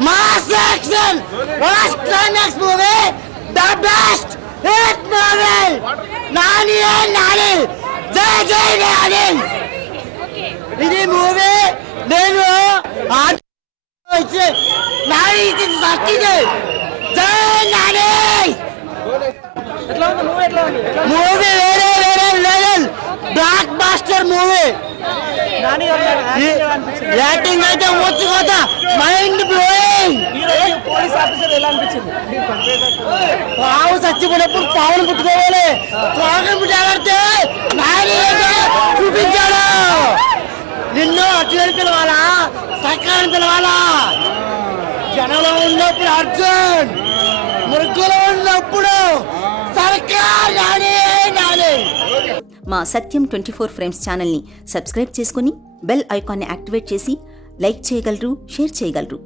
Mass action! Last climax movie, the best hit movie! Nani and Nani! Jai Nani! This movie, then Nani is succeeded! Jai Nani! Movie very blockbuster movie! Acting అయితే వచ్చు కదా mind blowing police officer ఎలా అనిపించింది పావు చచ్చిపోయినప్పుడు పావును పుట్టుకోవాలి పావును పుట్టాలంటే చూపించాడు నిన్ను అర్జున్ పిలవాలా సర్కారం పిలవాలా జనంలో ఉన్నప్పుడు అర్జున్ మురుగులో ఉన్నప్పుడు సర్కార్ నాని నాని మా సత్యం 24 ఫ్రేమ్స్ ఛానల్ని సబ్స్క్రైబ్ చేసుకుని బెల్ ఐకాన్ని యాక్టివేట్ చేసి లైక్ చేయగలరు, షేర్ చేయగలరు.